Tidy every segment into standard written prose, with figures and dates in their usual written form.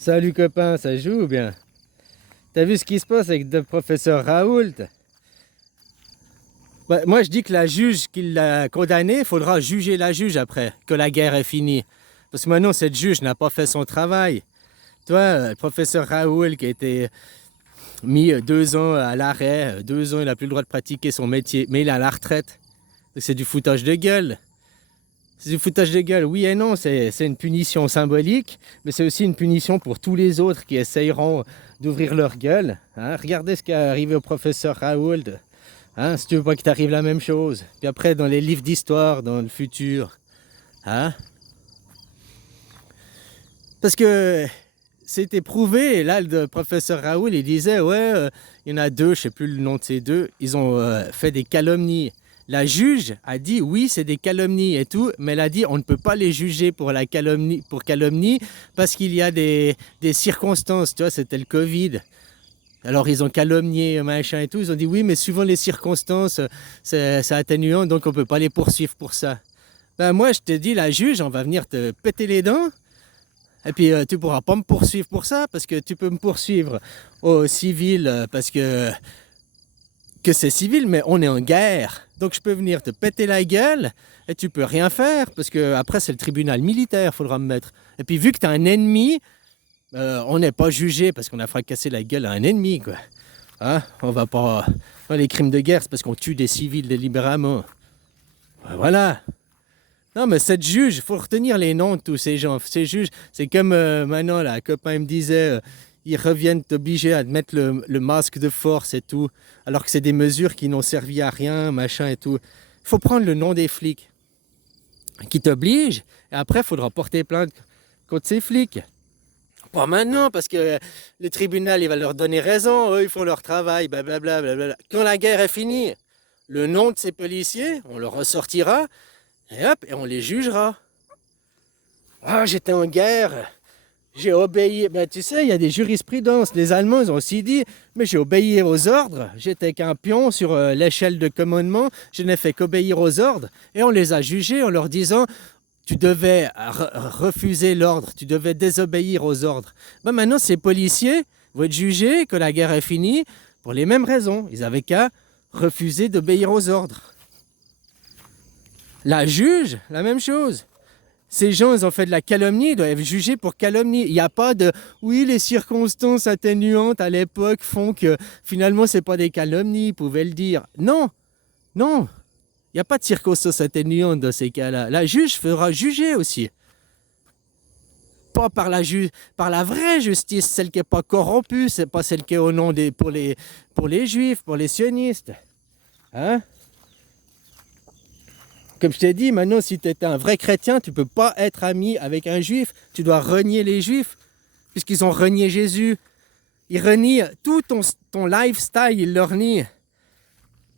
Salut copain, ça joue ou bien? T'as vu ce qui se passe avec le professeur Raoult? Bah, moi je dis que la juge qui l'a condamné, il faudra juger la juge après, que la guerre est finie. Parce que maintenant cette juge n'a pas fait son travail. Toi, le professeur Raoult qui a été mis 2 ans à l'arrêt, 2 ans il n'a plus le droit de pratiquer son métier, mais il est à la retraite. C'est du foutage de gueule. C'est du foutage de gueule, oui et non, c'est une punition symbolique, mais c'est aussi une punition pour tous les autres qui essayeront d'ouvrir leur gueule. Hein. Regardez ce qui est arrivé au professeur Raoult, hein, si tu veux pas qu'il t'arrive la même chose. Puis après, dans les livres d'histoire, dans le futur. Hein. Parce que c'était prouvé, et là, le professeur Raoult, il disait, ouais, il y en a deux, je sais plus le nom de ces deux, ils ont fait des calomnies. La juge a dit oui, c'est des calomnies et tout, mais elle a dit on ne peut pas les juger pour la calomnie, pour calomnie parce qu'il y a des circonstances. Tu vois, c'était le Covid. Alors ils ont calomnié, machin et tout. Ils ont dit oui, mais suivant les circonstances, c'est atténuant, donc on ne peut pas les poursuivre pour ça. Ben moi, je te dis, la juge, on va venir te péter les dents. Et puis tu pourras pas me poursuivre pour ça parce que tu peux me poursuivre au civil parce que c'est civil, mais on est en guerre. Donc je peux venir te péter la gueule et tu peux rien faire parce que après c'est le tribunal militaire, faudra me mettre. Et puis vu que tu as un ennemi, on n'est pas jugé parce qu'on a fracassé la gueule à un ennemi, quoi. Hein? On va pas. Les crimes de guerre, c'est parce qu'on tue des civils délibérément. Voilà. Non, mais cette juge, il faut retenir les noms de tous ces gens. Ces juges, c'est comme maintenant, là, un copain me disait, ils reviennent t'obliger à te mettre le masque de force et tout, alors que c'est des mesures qui n'ont servi à rien, machin et tout. Il faut prendre le nom des flics qui t'obligent, et après, il faudra porter plainte contre ces flics. Pas maintenant, parce que le tribunal, il va leur donner raison, eux, ils font leur travail, blablabla. Blablabla. Quand la guerre est finie, le nom de ces policiers, on le ressortira, et hop, et on les jugera. Ah, j'étais en guerre, j'ai obéi. Ben, tu sais, il y a des jurisprudences. Les Allemands ils ont aussi dit, mais j'ai obéi aux ordres. J'étais qu'un pion sur l'échelle de commandement. Je n'ai fait qu'obéir aux ordres. Et on les a jugés en leur disant, tu devais refuser l'ordre, tu devais désobéir aux ordres. Ben, maintenant, ces policiers vont être jugés que la guerre est finie pour les mêmes raisons. Ils avaient qu'à refuser d'obéir aux ordres. La juge, la même chose. Ces gens, ils ont fait de la calomnie, ils doivent être jugés pour calomnie. Il n'y a pas de oui, les circonstances atténuantes à l'époque font que finalement, ce n'est pas des calomnies, ils pouvaient le dire. Non, non, il n'y a pas de circonstances atténuantes dans ces cas-là. La juge fera juger aussi. Pas par la vraie justice, celle qui n'est pas corrompue, c'est pas celle qui est au nom pour les juifs, pour les sionistes. Hein? Comme je t'ai dit, maintenant, si tu es un vrai chrétien, tu ne peux pas être ami avec un juif. Tu dois renier les juifs, puisqu'ils ont renié Jésus. Ils renient tout ton lifestyle, ils le renient.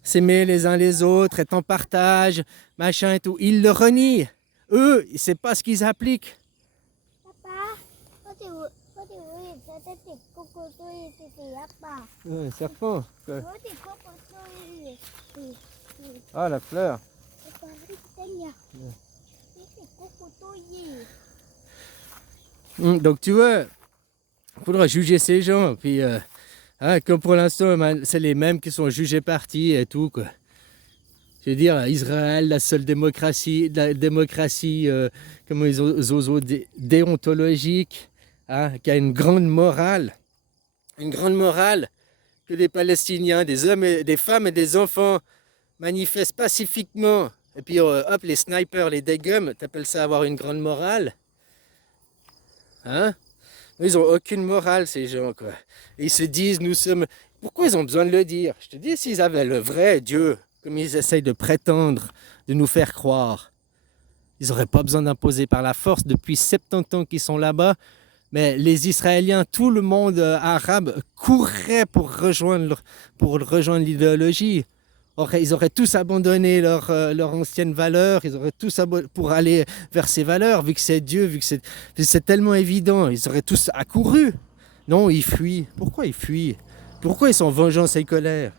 S'aimer les uns les autres, être en partage, machin et tout. Ils le renient. Eux, c'est pas ce qu'ils appliquent. Serpent. Ah, la fleur. Donc tu vois, il faudra juger ces gens. Puis, hein, comme pour l'instant, c'est les mêmes qui sont jugés partis et tout, quoi. Je veux dire, Israël, la seule démocratie, comment ils ont déontologique, hein, qui a une grande morale, que les Palestiniens, des hommes, des femmes et des enfants manifestent pacifiquement. Et puis, hop, les snipers, les dégomment, t'appelles ça avoir une grande morale? Hein? Ils n'ont aucune morale, ces gens, quoi. Et ils se disent, nous sommes... Pourquoi ils ont besoin de le dire? Je te dis, s'ils avaient le vrai Dieu, comme ils essayent de prétendre, de nous faire croire, ils n'auraient pas besoin d'imposer par la force depuis 70 ans qu'ils sont là-bas. Mais les Israéliens, tout le monde arabe courrait pour rejoindre l'idéologie. Ils auraient tous abandonné leur ancienne valeur, ils auraient tous pour aller vers ces valeurs, vu que c'est Dieu, vu que c'est tellement évident, ils auraient tous accouru. Non, ils fuient. Pourquoi ils fuient? Pourquoi ils sont vengeance et colère?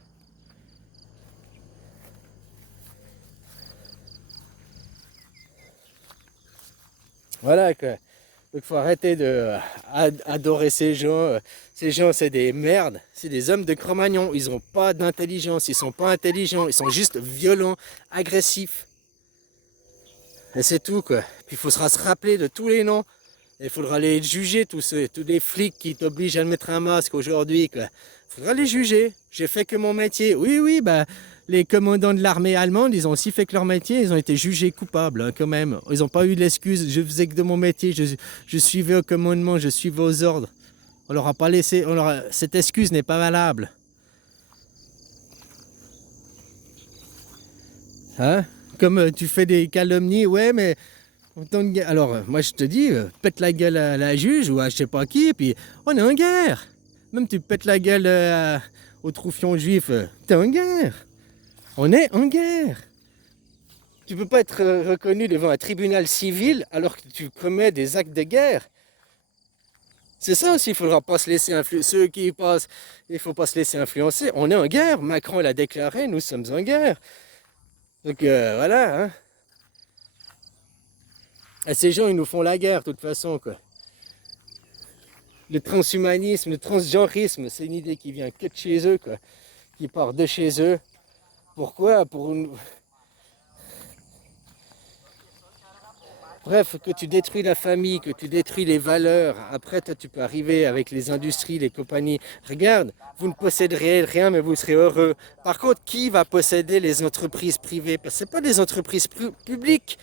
Voilà quoi. Donc il faut arrêter d'adorer ces gens. Ces gens, c'est des merdes. C'est des hommes de Cro-Magnon. Ils n'ont pas d'intelligence. Ils sont pas intelligents. Ils sont juste violents, agressifs. Et c'est tout, quoi. Puis il faudra se rappeler de tous les noms. Il faudra les juger, tous les flics qui t'obligent à mettre un masque aujourd'hui, quoi. Il faudra les juger. J'ai fait que mon métier. Oui, oui, bah, les commandants de l'armée allemande, ils ont aussi fait que leur métier. Ils ont été jugés coupables, hein, quand même. Ils n'ont pas eu l'excuse. Je faisais que de mon métier. Je suivais au commandement. Je suivais aux ordres. On leur a pas laissé. Cette excuse n'est pas valable. Hein? Comme tu fais des calomnies, ouais, mais alors, moi je te dis, pète la gueule à la juge ou à je sais pas qui, puis on est en guerre. Même tu pètes la gueule aux troufions juifs, t'es en guerre. On est en guerre. Tu peux pas être reconnu devant un tribunal civil alors que tu commets des actes de guerre. C'est ça aussi, il faudra pas se laisser influencer. Ceux qui passent, il faut pas se laisser influencer. On est en guerre. Macron l'a déclaré, nous sommes en guerre. Donc voilà, hein. Et ces gens, ils nous font la guerre, de toute façon, quoi. Le transhumanisme, le transgenrisme, c'est une idée qui vient que de chez eux, quoi. Qui part de chez eux. Pourquoi? Bref, que tu détruis la famille, que tu détruis les valeurs. Après, toi, tu peux arriver avec les industries, les compagnies. Regarde, vous ne posséderez rien, mais vous serez heureux. Par contre, qui va posséder les entreprises privées? Parce que ce pas des entreprises publiques.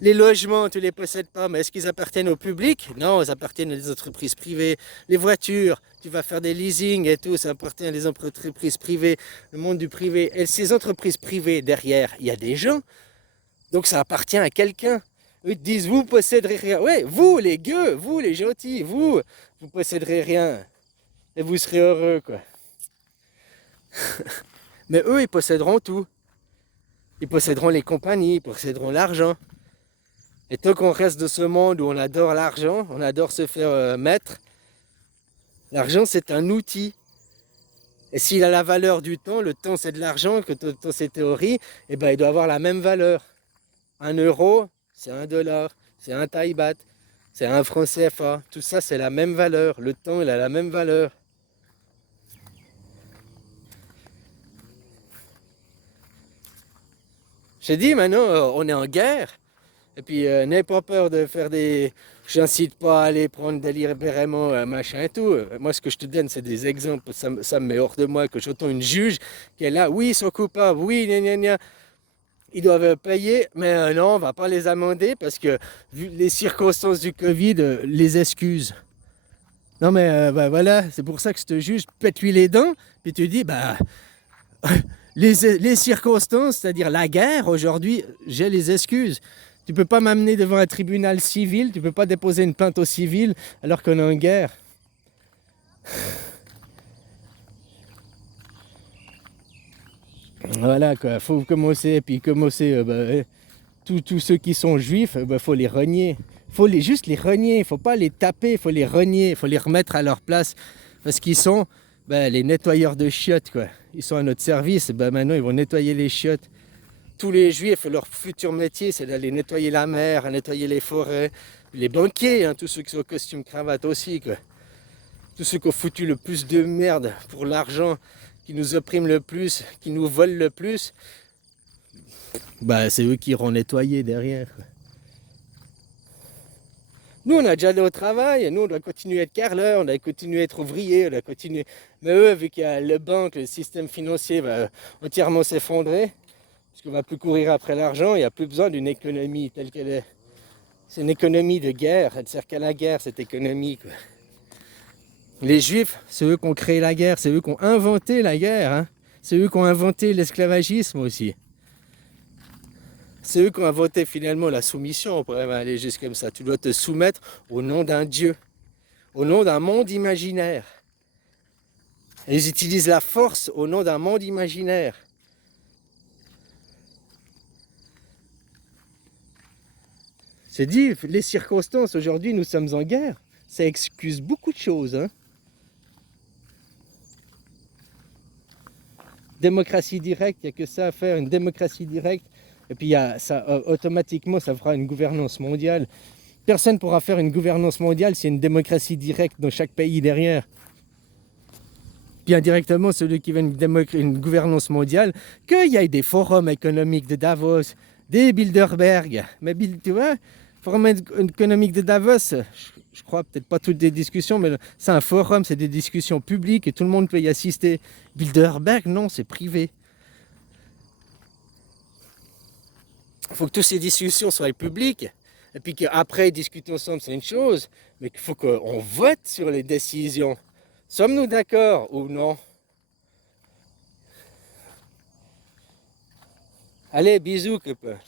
Les logements, tu ne les possèdes pas, mais est-ce qu'ils appartiennent au public? Non, ils appartiennent à des entreprises privées. Les voitures, tu vas faire des leasing et tout, ça appartient à des entreprises privées, le monde du privé. Et ces entreprises privées, derrière, il y a des gens, donc ça appartient à quelqu'un. Eux te disent, vous posséderez rien. Ouais, vous les gueux, vous les gentils, vous posséderez rien. Et vous serez heureux, quoi. Mais eux, ils posséderont tout. Ils posséderont les compagnies, ils posséderont l'argent. Et tant qu'on reste de ce monde où on adore l'argent, on adore se faire mettre, l'argent c'est un outil. Et s'il a la valeur du temps, le temps c'est de l'argent, que le temps c'est théorie, et ben il doit avoir la même valeur. 1 euro, c'est 1 dollar, c'est un Thai baht, c'est un franc CFA. Tout ça c'est la même valeur. Le temps il a la même valeur. J'ai dit maintenant on est en guerre. Et puis, n'aie pas peur de faire des... J'incite pas à aller prendre délibérément machin et tout. Moi, ce que je te donne, c'est des exemples. Ça me met hors de moi que j'entends une juge qui est là. Oui, ils sont coupables. Oui, gna gna gna. Ils doivent payer. Mais non, on va pas les amender parce que, vu les circonstances du Covid, les excuses. Non, mais bah, voilà, c'est pour ça que je te juge. Pète-lui les dents. Puis tu dis, bah... les circonstances, c'est-à-dire la guerre, aujourd'hui, j'ai les excuses. Tu peux pas m'amener devant un tribunal civil, tu peux pas déposer une plainte au civil alors qu'on est en guerre. Voilà quoi, faut commencer, et puis commencer, tous ceux qui sont juifs, faut les renier. Faut juste les renier, faut pas les taper, faut les renier, faut les remettre à leur place. Parce qu'ils sont les nettoyeurs de chiottes quoi. Ils sont à notre service, maintenant ils vont nettoyer les chiottes. Tous les juifs, leur futur métier, c'est d'aller nettoyer la mer, nettoyer les forêts, les banquiers, hein, tous ceux qui sont au costume cravate aussi, quoi. Tous ceux qui ont foutu le plus de merde pour l'argent, qui nous oppriment le plus, qui nous volent le plus, c'est eux qui iront nettoyer derrière, quoi. Nous, on a déjà allé au travail, nous, on doit continuer à être carreleurs, on doit continuer à être ouvriers, on doit continuer... Mais eux, vu qu'il y a le banque, le système financier va entièrement s'effondrer, parce qu'on ne va plus courir après l'argent, il n'y a plus besoin d'une économie telle qu'elle est. C'est une économie de guerre, elle ne sert qu'à la guerre, cette économie, quoi. Les juifs, c'est eux qui ont créé la guerre, c'est eux qui ont inventé la guerre, hein. C'est eux qui ont inventé l'esclavagisme aussi. C'est eux qui ont inventé finalement la soumission, on pourrait même aller juste comme ça. Tu dois te soumettre au nom d'un Dieu, au nom d'un monde imaginaire. Et ils utilisent la force au nom d'un monde imaginaire. C'est dit, les circonstances, aujourd'hui nous sommes en guerre, ça excuse beaucoup de choses, hein. Démocratie directe, il n'y a que ça à faire, une démocratie directe, et puis automatiquement ça fera une gouvernance mondiale. Personne ne pourra faire une gouvernance mondiale s'il y a une démocratie directe dans chaque pays derrière. Puis indirectement, celui qui veut une gouvernance mondiale, qu'il y ait des forums économiques de Davos, des Bilderberg. Mais tu vois, forum économique de Davos, je crois peut-être pas toutes des discussions, mais c'est un forum, c'est des discussions publiques et tout le monde peut y assister. Bilderberg, non, c'est privé. Il faut que toutes ces discussions soient publiques. Et puis qu'après, discuter ensemble, c'est une chose. Mais qu'il faut qu'on vote sur les décisions. Sommes-nous d'accord ou non? Allez, bisous, copain.